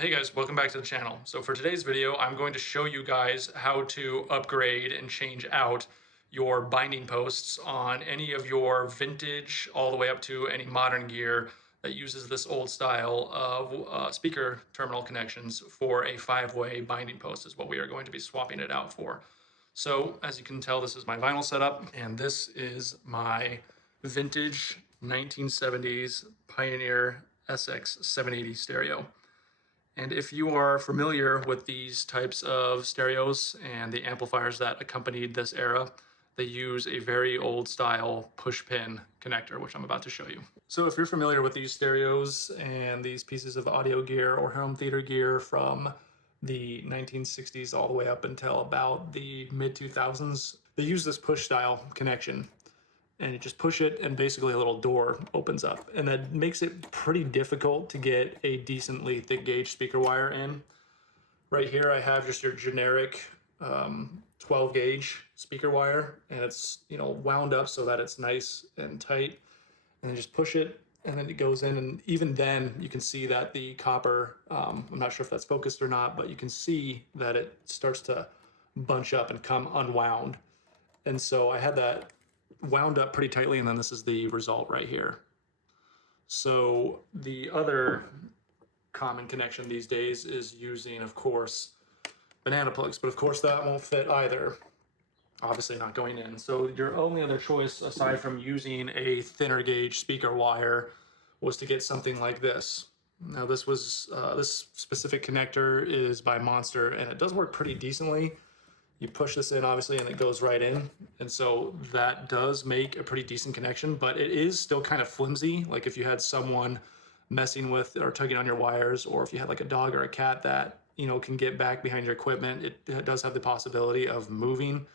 Hey guys, welcome back to the channel. So for today's video, I'm going to show you guys how to upgrade and change out your binding posts on any of your vintage all the way up to any modern gear that uses this old style of speaker terminal connections for a 5-way binding post is what we are going to be swapping it out for. So as you can tell, this is my vinyl setup, and this is my vintage 1970s Pioneer SX 780 stereo. And if you are familiar with these types of stereos and the amplifiers that accompanied this era, they use a very old style push pin connector, which I'm about to show you. So if you're familiar with these stereos and these pieces of audio gear or home theater gear from the 1960s all the way up until about the mid 2000s, they use this push style connection. And you just push it and basically a little door opens up, and that makes it pretty difficult to get a decently thick gauge speaker wire in. Right here I have just your generic 12 gauge speaker wire, and it's wound up so that it's nice and tight, and then just push it and then it goes in. And even then you can see that the copper, I'm not sure if that's focused or not, but you can see that it starts to bunch up and come unwound. And so I had that wound up pretty tightly, and then this is the result right here. So the other common connection these days is using, of course, banana plugs, but of course that won't fit either. Obviously not going in. So your only other choice aside from using a thinner gauge speaker wire was to get something like this. Now this specific connector is by Monster, and it does work pretty decently. You push this in, obviously, and it goes right in. And so that does make a pretty decent connection, but it is still kind of flimsy. Like if you had someone messing with or tugging on your wires, or if you had like a dog or a cat that, can get back behind your equipment, it does have the possibility of moving. And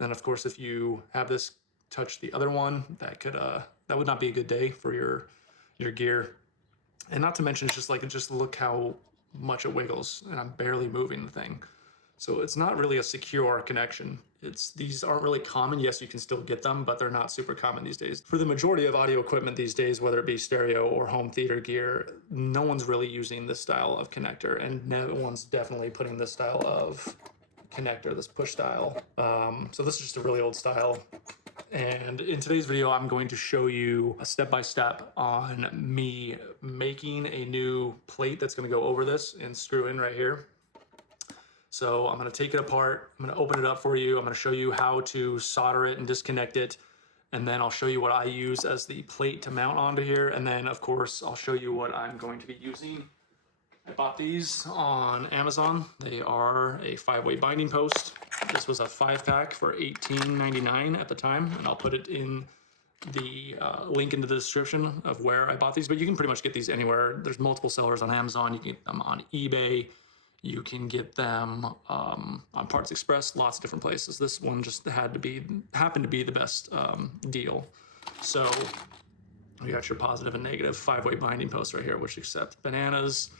then of course, if you have this touch the other one, that would not be a good day for your gear. And not to mention, it's just look how much it wiggles, and I'm barely moving the thing. So it's not really a secure connection. These aren't really common. Yes, you can still get them, but they're not super common these days. For the majority of audio equipment these days, whether it be stereo or home theater gear, no one's really using this style of connector, and no one's definitely putting this style of connector, this push style. So this is just a really old style. And in today's video, I'm going to show you a step-by-step on me making a new plate that's going to go over this and screw in right here. So I'm going to take it apart, I'm going to open it up for you, I'm going to show you how to solder it and disconnect it, and then I'll show you what I use as the plate to mount onto here, and then of course I'll show you what I'm going to be using. I bought these on Amazon. They are a 5-way binding post. This was a 5-pack for $18.99 at the time, and I'll put it in the link into the description of where I bought these, but you can pretty much get these anywhere. There's multiple sellers on Amazon. You can get them on eBay. You can get them on Parts Express, lots of different places. This one just happened to be the best deal. So we got your positive and negative 5-way binding post right here, which accept bananas,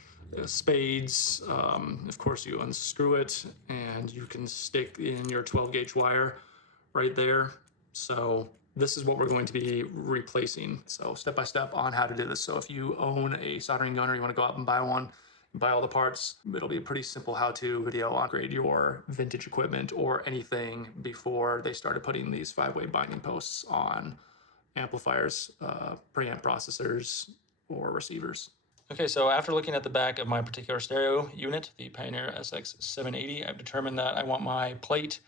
spades. Of course, you unscrew it and you can stick in your 12 gauge wire right there. So this is what we're going to be replacing. So step by step on how to do this. So if you own a soldering gun or you want to go out and buy one, buy all the parts, it'll be a pretty simple how-to video on upgrade your vintage equipment or anything before they started putting these 5-way binding posts on amplifiers, preamp processors, or receivers. Okay, so after looking at the back of my particular stereo unit, the Pioneer SX 780, I've determined that I want my plate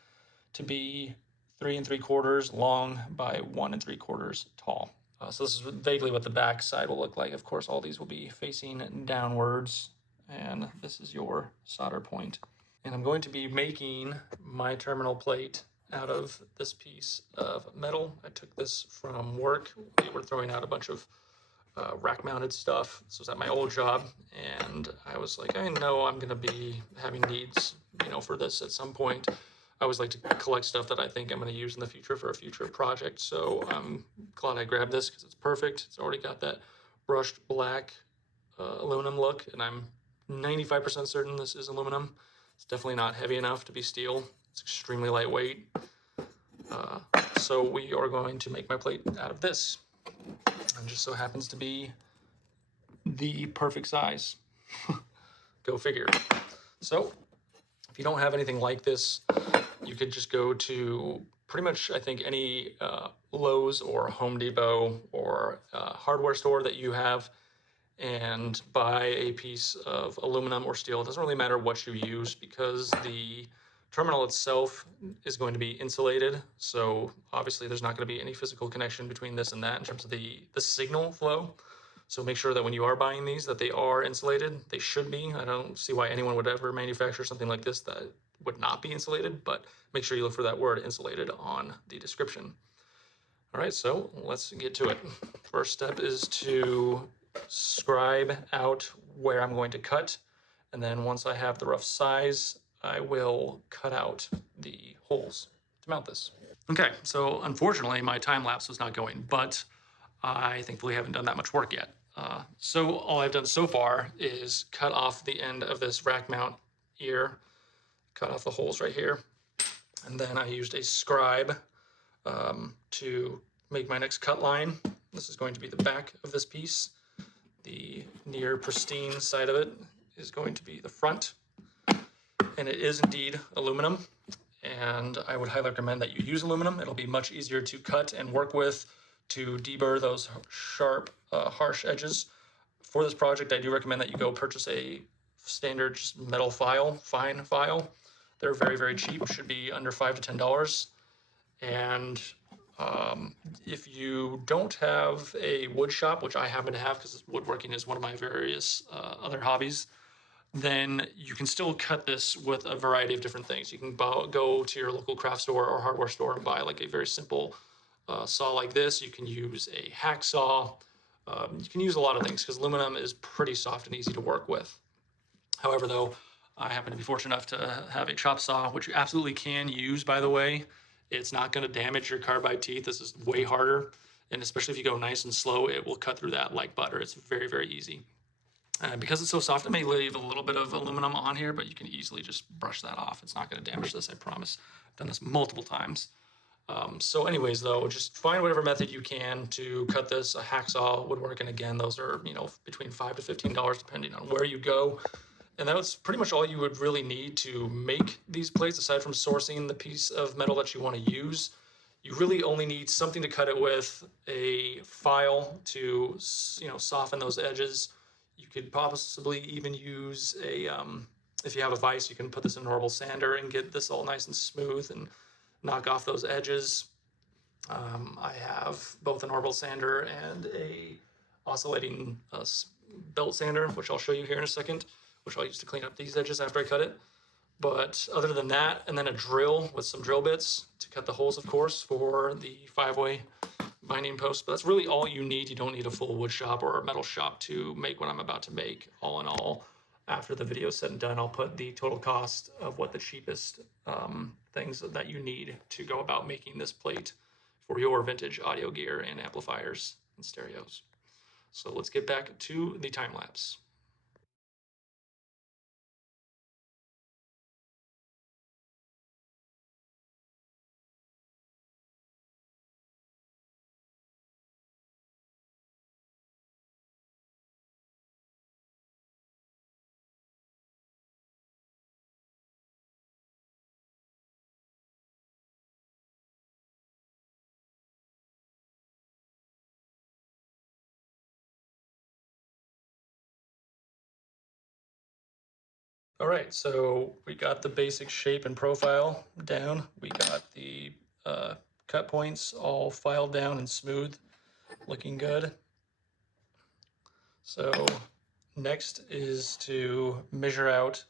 to be 3 3/4 long by 1 3/4 tall. So this is vaguely what the back side will look like. Of course, all these will be facing downwards, and this is your solder point. And I'm going to be making my terminal plate out of this piece of metal. I took this from work. We were throwing out a bunch of rack-mounted stuff. This was at my old job, and I was like, I know I'm going to be having needs, for this at some point. I always like to collect stuff that I think I'm going to use in the future for a future project. So I'm glad I grabbed this because it's perfect. It's already got that brushed black aluminum look, and I'm 95% certain this is aluminum. It's definitely not heavy enough to be steel. It's extremely lightweight. So we are going to make my plate out of this. And just so happens to be the perfect size. Go figure. So if you don't have anything like this, you could just go to pretty much, I think, any Lowe's or Home Depot or hardware store that you have and buy a piece of aluminum or steel. It doesn't really matter what you use because the terminal itself is going to be insulated. So obviously there's not going to be any physical connection between this and that in terms of the signal flow. So make sure that when you are buying these that they are insulated. They should be. I don't see why anyone would ever manufacture something like this that would not be insulated, but make sure you look for that word insulated on the description. All right, so let's get to it. First step is to scribe out where I'm going to cut. And then once I have the rough size, I will cut out the holes to mount this. Okay, so unfortunately my time lapse was not going, but I thankfully haven't done that much work yet. So all I've done so far is cut off the end of this rack mount ear, cut off the holes right here, and then I used a scribe to make my next cut line. This is going to be the back of this piece. The near pristine side of it is going to be the front, and it is indeed aluminum, and I would highly recommend that you use aluminum. It'll be much easier to cut and work with to deburr those sharp, harsh edges. For this project, I do recommend that you go purchase a standard metal file, fine file. They're very, very cheap, should be under $5 to $10. And if you don't have a wood shop, which I happen to have because woodworking is one of my various other hobbies, then you can still cut this with a variety of different things. You can go to your local craft store or hardware store and buy like a very simple saw like this. You can use a hacksaw. You can use a lot of things because aluminum is pretty soft and easy to work with. However, though, I happen to be fortunate enough to have a chop saw, which you absolutely can use, by the way. It's not going to damage your carbide teeth. This is way harder. And especially if you go nice and slow, it will cut through that like butter. It's very, very easy. Because it's so soft, it may leave a little bit of aluminum on here, but you can easily just brush that off. It's not going to damage this, I promise. I've done this multiple times. So anyways, though, just find whatever method you can to cut this. A hacksaw would work, and again, those are, between $5 to $15 depending on where you go. And that's pretty much all you would really need to make these plates, aside from sourcing the piece of metal that you want to use. You really only need something to cut it with, a file to, soften those edges. You could possibly even use a, if you have a vise, you can put this in a normal sander and get this all nice and smooth and knock off those edges. I have both an orbital sander and a oscillating belt sander, which I'll show you here in a second, which I'll use to clean up these edges after I cut it. But other than that, and then a drill with some drill bits to cut the holes, of course, for the 5-way binding post. But that's really all you need. You don't need a full wood shop or a metal shop to make what I'm about to make. All in all, after the video is said and done, I'll put the total cost of what the cheapest things that you need to go about making this plate for your vintage audio gear and amplifiers and stereos. So let's get back to the time lapse. All right, so we got the basic shape and profile down. We got the cut points all filed down and smooth, looking good. So next is to measure out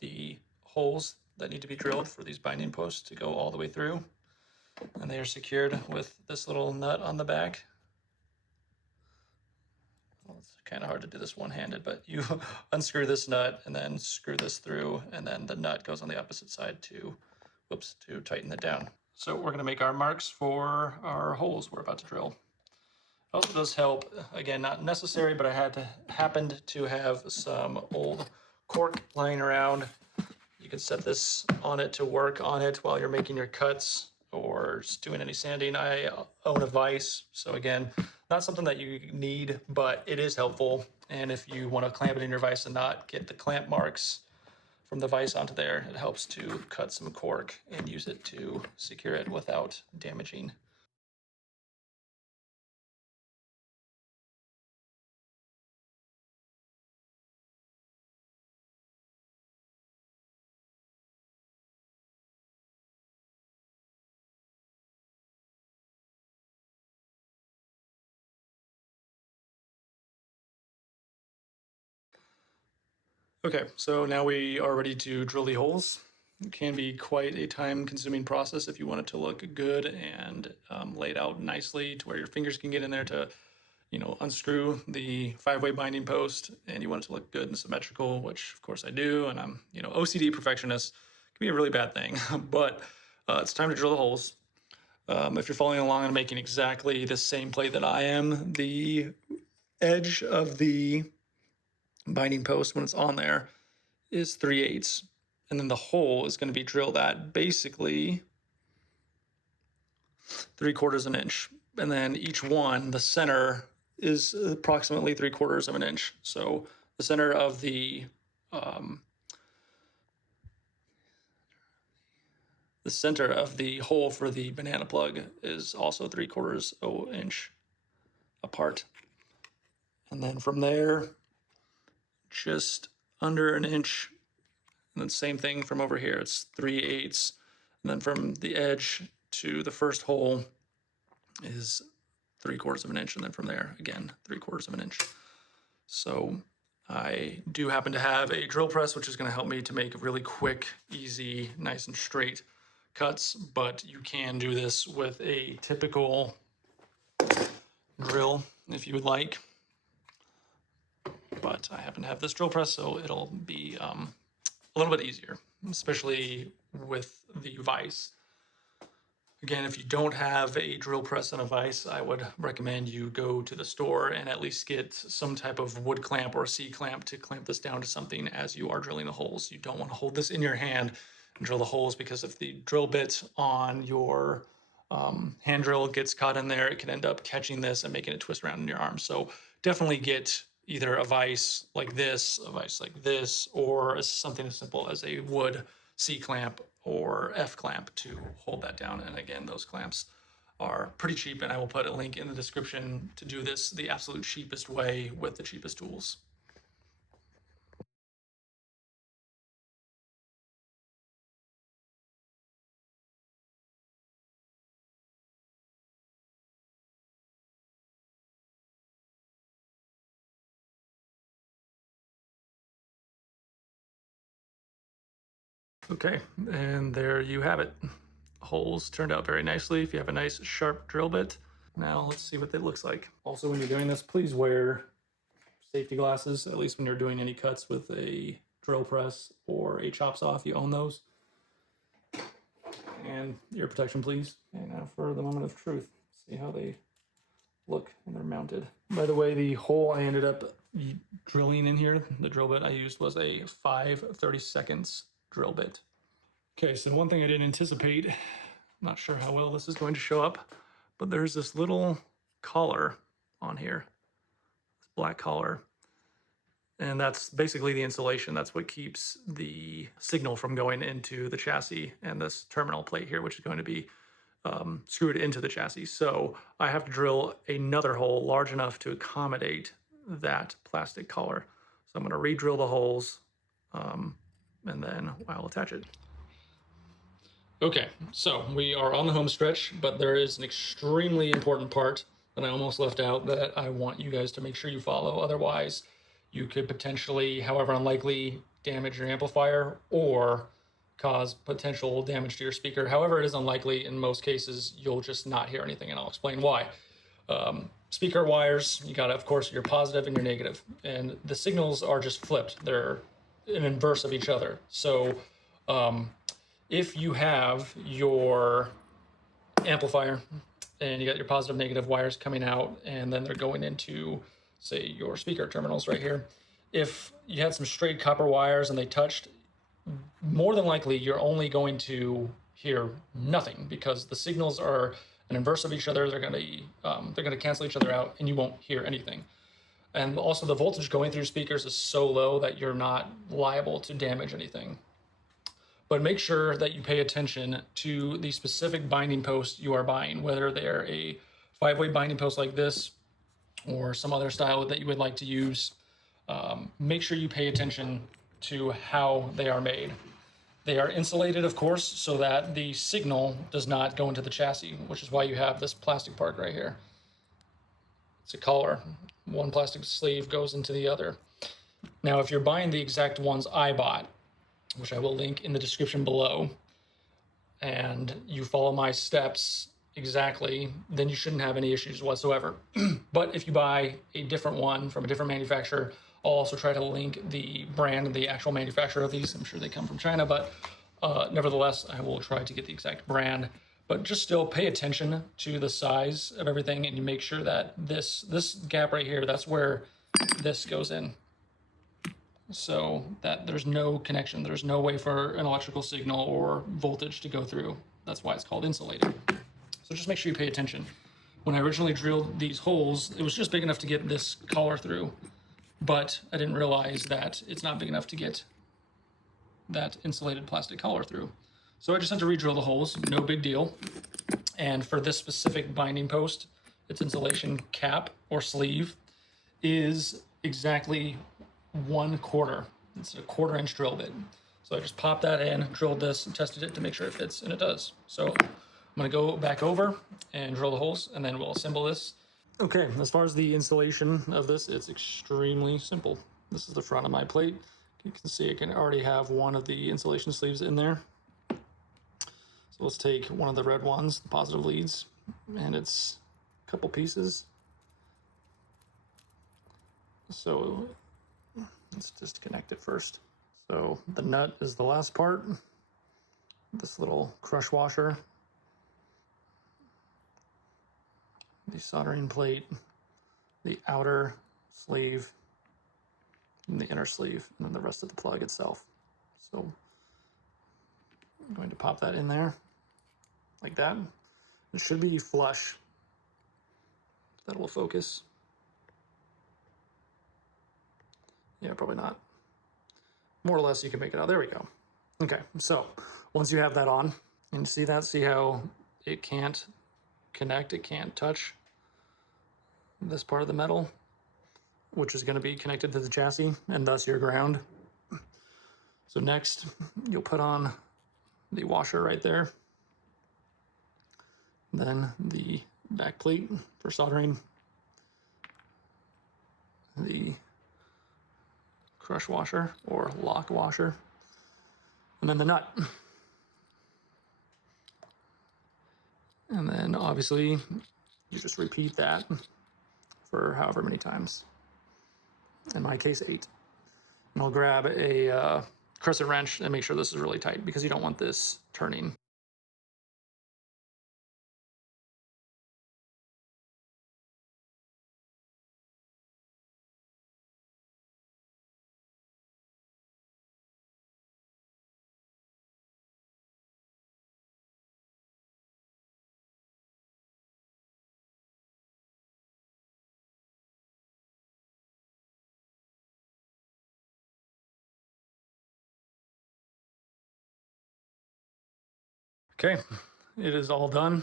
the holes that need to be drilled for these binding posts to go all the way through. And they are secured with this little nut on the back. Well, it's kind of hard to do this one-handed, but you unscrew this nut and then screw this through, and then the nut goes on the opposite side to tighten it down. So we're going to make our marks for our holes we're about to drill. It also does help, again, not necessary, but I happened to have some old cork lying around. You can set this on it to work on it while you're making your cuts. or just doing any sanding. I own a vise, so again, not something that you need, but it is helpful. And if you want to clamp it in your vise and not get the clamp marks from the vise onto there, it helps to cut some cork and use it to secure it without damaging. Okay, so now we are ready to drill the holes. It can be quite a time-consuming process if you want it to look good and laid out nicely to where your fingers can get in there to, unscrew the 5-way binding post, and you want it to look good and symmetrical, which of course I do, and I'm, OCD perfectionist. Can be a really bad thing, but it's time to drill the holes. If you're following along and making exactly the same plate that I am, the edge of the binding post when it's on there is 3/8, and then the hole is going to be drilled at basically 3/4 of an inch, and then each one, the center is approximately 3/4 of an inch. So the center of the hole for the banana plug is also 3/4 of an inch apart, and then from there just under an inch, and then same thing from over here, it's 3/8, and then from the edge to the first hole is 3/4 of an inch, and then from there again 3/4 of an inch. So I do happen to have a drill press, which is going to help me to make really quick, easy, nice and straight cuts, but you can do this with a typical drill if you would like. But I happen to have this drill press, so it'll be a little bit easier, especially with the vise. Again, if you don't have a drill press and a vise, I would recommend you go to the store and at least get some type of wood clamp or C-clamp to clamp this down to something as you are drilling the holes. You don't want to hold this in your hand and drill the holes, because if the drill bit on your hand drill gets caught in there, it can end up catching this and making it twist around in your arm. So definitely get either a vise like this, or something as simple as a wood C-clamp or F-clamp to hold that down. And again, those clamps are pretty cheap, and I will put a link in the description to do this the absolute cheapest way with the cheapest tools. Okay, and there you have it. Holes turned out very nicely if you have a nice sharp drill bit. Now let's see what it looks like. Also, when you're doing this, please wear safety glasses, at least when you're doing any cuts with a drill press or a chop saw if you own those. And ear protection, please. And now for the moment of truth. See how they look when they're mounted. By the way, the hole I ended up drilling in here, the drill bit I used was a 5/32 drill bit. Okay, so one thing I didn't anticipate, I'm not sure how well this is going to show up, but there's this little collar on here, this black collar. And that's basically the insulation. That's what keeps the signal from going into the chassis and this terminal plate here, which is going to be screwed into the chassis. So I have to drill another hole large enough to accommodate that plastic collar. So I'm going to re-drill the holes and then I'll attach it. Okay, so we are on the home stretch, but there is an extremely important part that I almost left out that I want you guys to make sure you follow. Otherwise, you could potentially, however unlikely, damage your amplifier or cause potential damage to your speaker. However, it is unlikely. In most cases, you'll just not hear anything, and I'll explain why. Speaker wires, you got, of course, your positive and your negative, and the signals are just flipped. They're in inverse of each other. So if you have your amplifier and you got your positive negative wires coming out, and then they're going into, say, your speaker terminals right here, if you had some straight copper wires and they touched, more than likely you're only going to hear nothing because the signals are an inverse of each other. They're going to cancel each other out, and you won't hear anything. And also the voltage going through speakers is so low that you're not liable to damage anything. But make sure that you pay attention to the specific binding post you are buying, whether they're a 5-way binding post like this or some other style that you would like to use. Make sure you pay attention to how they are made. They are insulated, of course, so that the signal does not go into the chassis, which is why you have this plastic part right here. It's a collar. One plastic sleeve goes into the other. Now, if you're buying the exact ones I bought, which I will link in the description below, and you follow my steps exactly, then you shouldn't have any issues whatsoever. But if you buy a different one from a different manufacturer, I'll also try to link the brand and the actual manufacturer of these. I'm sure they come from China, but nevertheless, I will try to get the exact brand. But just still pay attention to the size of everything, and you make sure that this gap right here, that's where this goes in, so that there's no connection. There's no way for an electrical signal or voltage to go through. That's why it's called insulated. So just make sure you pay attention. When I originally drilled these holes, it was just big enough to get this collar through, but I didn't realize that it's not big enough to get that insulated plastic collar through. So I just had to re-drill the holes, no big deal. And for this specific binding post, its insulation cap or sleeve is exactly 1/4. It's a 1/4-inch drill bit. So I just popped that in, drilled this, and tested it to make sure it fits, and it does. So I'm gonna go back over and drill the holes, and then we'll assemble this. Okay, as far as the installation of this, it's extremely simple. This is the front of my plate. You can see I can already have one of the insulation sleeves in there. So let's take one of the red ones, the positive leads, and it's a couple pieces. So let's just connect it first. So the nut is the last part. This little crush washer, the soldering plate, the outer sleeve, and the inner sleeve, and then the rest of the plug itself. So I'm going to pop that in there like that. It should be flush. That will focus. Yeah, probably not. More or less you can make it out. There we go. Okay, so once you have that on, and see that, see how it can't connect, it can't touch this part of the metal, which is going to be connected to the chassis and thus your ground. So next you'll put on the washer right there, then the back plate for soldering, the crush washer or lock washer, and then the nut. And then obviously you just repeat that for however many times. In my case, 8. And I'll grab a crescent wrench and make sure this is really tight because you don't want this turning. Okay, it is all done.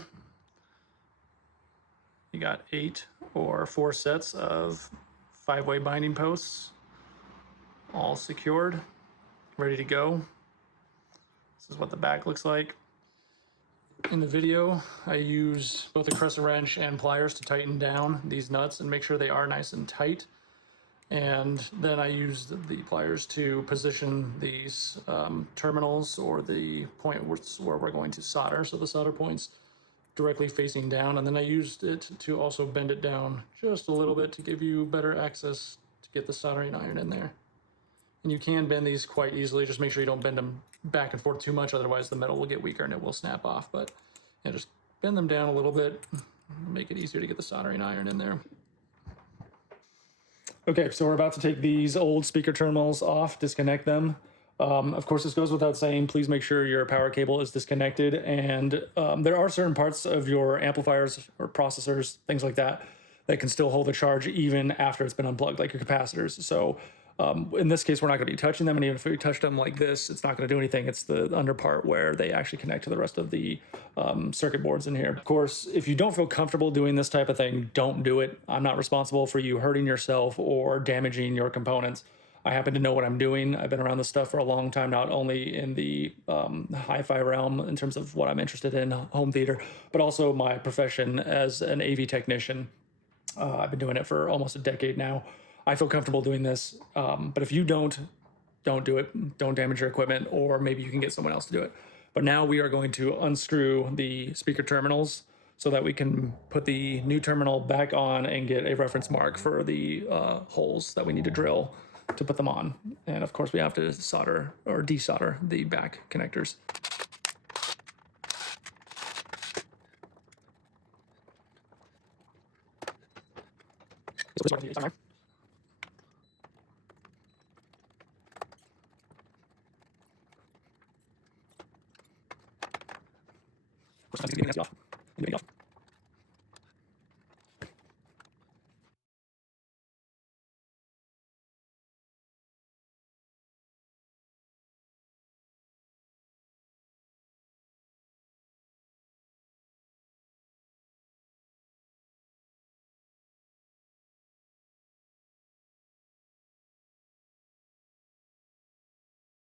You got 8 or 4 sets of 5-way binding posts, all secured, ready to go. This is what the back looks like. In the video, I used both a crescent wrench and pliers to tighten down these nuts and make sure they are nice and tight. And then I used the pliers to position these terminals or the point where we're going to solder. So the solder point's directly facing down. And then I used it to also bend it down just a little bit to give you better access to get the soldering iron in there. And you can bend these quite easily. Just make sure you don't bend them back and forth too much. Otherwise the metal will get weaker and it will snap off. But yeah, just bend them down a little bit, make it easier to get the soldering iron in there. Okay, so we're about to take these old speaker terminals off, disconnect them. Of course, this goes without saying, please make sure your power cable is disconnected. And there are certain parts of your amplifiers or processors, things like that, that can still hold a charge even after it's been unplugged, like your capacitors. So in this case, we're not going to be touching them. And even if we touch them like this, it's not going to do anything. It's the under part where they actually connect to the rest of the circuit boards in here. Of course, if you don't feel comfortable doing this type of thing, don't do it. I'm not responsible for you hurting yourself or damaging your components. I happen to know what I'm doing. I've been around this stuff for a long time, not only in the hi-fi realm in terms of what I'm interested in, home theater, but also my profession as an AV technician. I've been doing it for almost a decade now. I feel comfortable doing this, but if you don't do it. Don't damage your equipment, or maybe you can get someone else to do it. But now we are going to unscrew the speaker terminals so that we can put the new terminal back on and get a reference mark for the holes that we need to drill to put them on. And of course we have to solder or desolder the back connectors.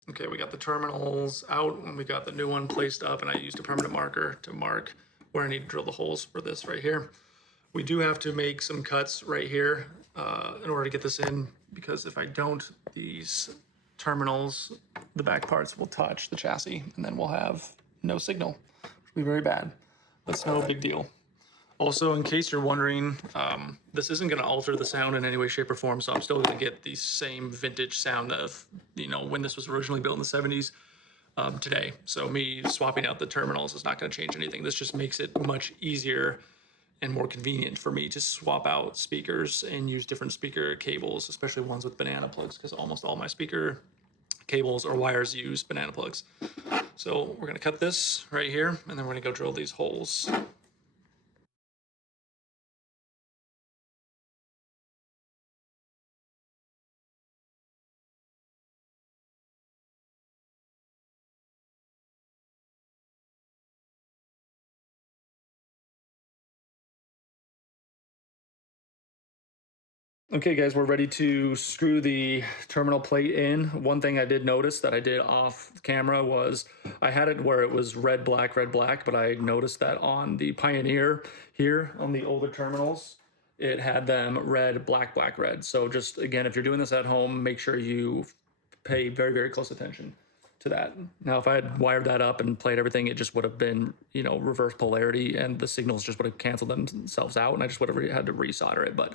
Okay, we got the terminals out and we got the new one placed up, and I used a permanent marker to mark where I need to drill the holes for this right here. We do have to make some cuts right here in order to get this in, because if I don't, these terminals, the back parts will touch the chassis and then we'll have no signal, which will be very bad, but it's no big deal. Also, in case you're wondering, this isn't going to alter the sound in any way, shape, or form, so I'm still going to get the same vintage sound of, you know, when this was originally built in the 70s today. So me swapping out the terminals is not going to change anything. This just makes it much easier and more convenient for me to swap out speakers and use different speaker cables, especially ones with banana plugs, because almost all my speaker cables or wires use banana plugs. So we're going to cut this right here, and then we're going to go drill these holes. Okay guys, we're ready to screw the terminal plate in. One thing I did notice that I did off camera was I had it where it was red, black, but I noticed that on the Pioneer here on the older terminals, it had them red, black, red. So just again, if you're doing this at home, make sure you pay very, very close attention to that. Now, if I had wired that up and played everything, it just would have been, you know, reverse polarity, and the signals just would have canceled themselves out, and I just would have had to resolder it. But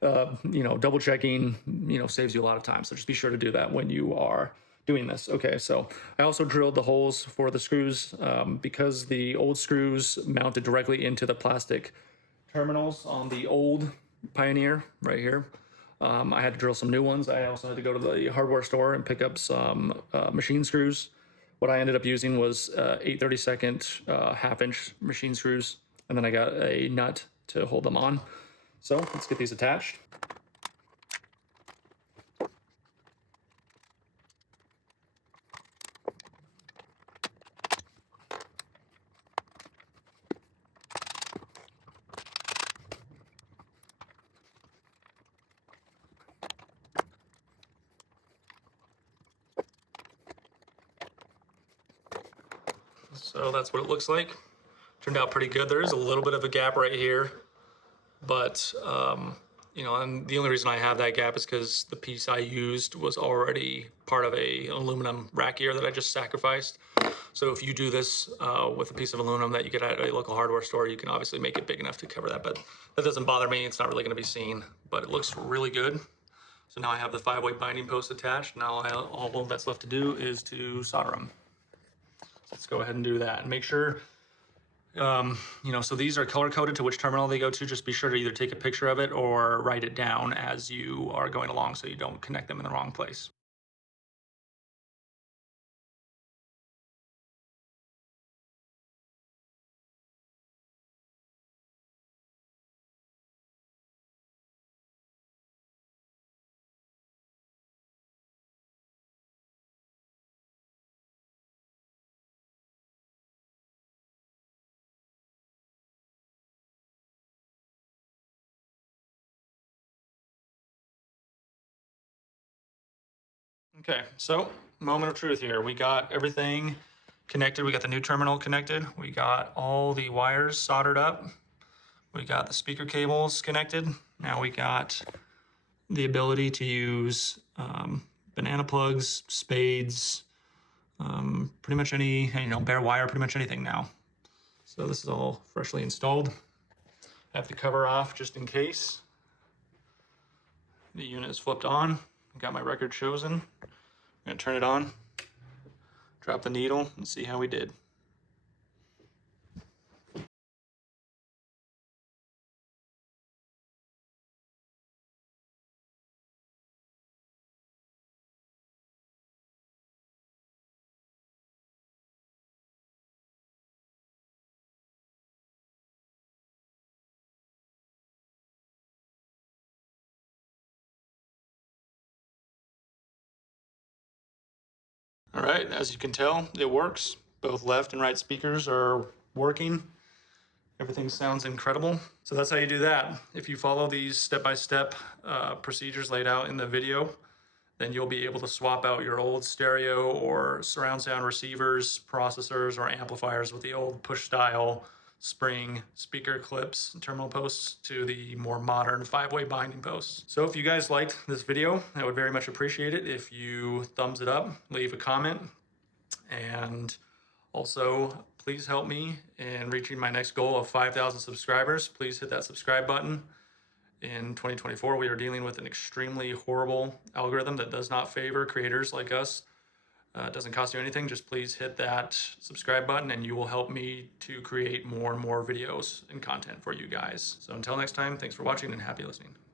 you know, double checking, you know, saves you a lot of time. So just be sure to do that when you are doing this. Okay, so I also drilled the holes for the screws because the old screws mounted directly into the plastic terminals on the old Pioneer right here. I had to drill some new ones. I also had to go to the hardware store and pick up some machine screws. What I ended up using was 8/32 half-inch machine screws, and then I got a nut to hold them on. So let's get these attached. So that's what it looks like. Turned out pretty good. There is a little bit of a gap right here, but you know, and the only reason I have that gap is because the piece I used was already part of an aluminum rack gear that I just sacrificed. So if you do this with a piece of aluminum that you get at a local hardware store, you can obviously make it big enough to cover that, but that doesn't bother me. It's not really going to be seen, but it looks really good. So now I have the 5-way binding post attached. Now all that's left to do is to solder them. Let's go ahead and do that and make sure, you know, so these are color coded to which terminal they go to. Just be sure to either take a picture of it or write it down as you are going along so you don't connect them in the wrong place. Okay, so moment of truth here. We got everything connected. We got the new terminal connected. We got all the wires soldered up. We got the speaker cables connected. Now we got the ability to use banana plugs, spades, pretty much any, bare wire, pretty much anything now. So this is all freshly installed. I have the cover off just in case. The unit is flipped on. Got my record chosen. I'm gonna turn it on, drop the needle, and see how we did. All right, as you can tell, it works. Both left and right speakers are working. Everything sounds incredible. So that's how you do that. If you follow these step-by-step procedures laid out in the video, then you'll be able to swap out your old stereo or surround sound receivers, processors, or amplifiers with the old push-style spring speaker clips and terminal posts to the more modern 5-way binding posts. So if you guys liked this video, I would very much appreciate it if you thumbs it up, leave a comment, and also please help me in reaching my next goal of 5,000 subscribers. Please hit that subscribe button. In 2024, we are dealing with an extremely horrible algorithm that does not favor creators like us. It doesn't cost you anything. Just please hit that subscribe button and you will help me to create more and more videos and content for you guys. So until next time, thanks for watching and happy listening.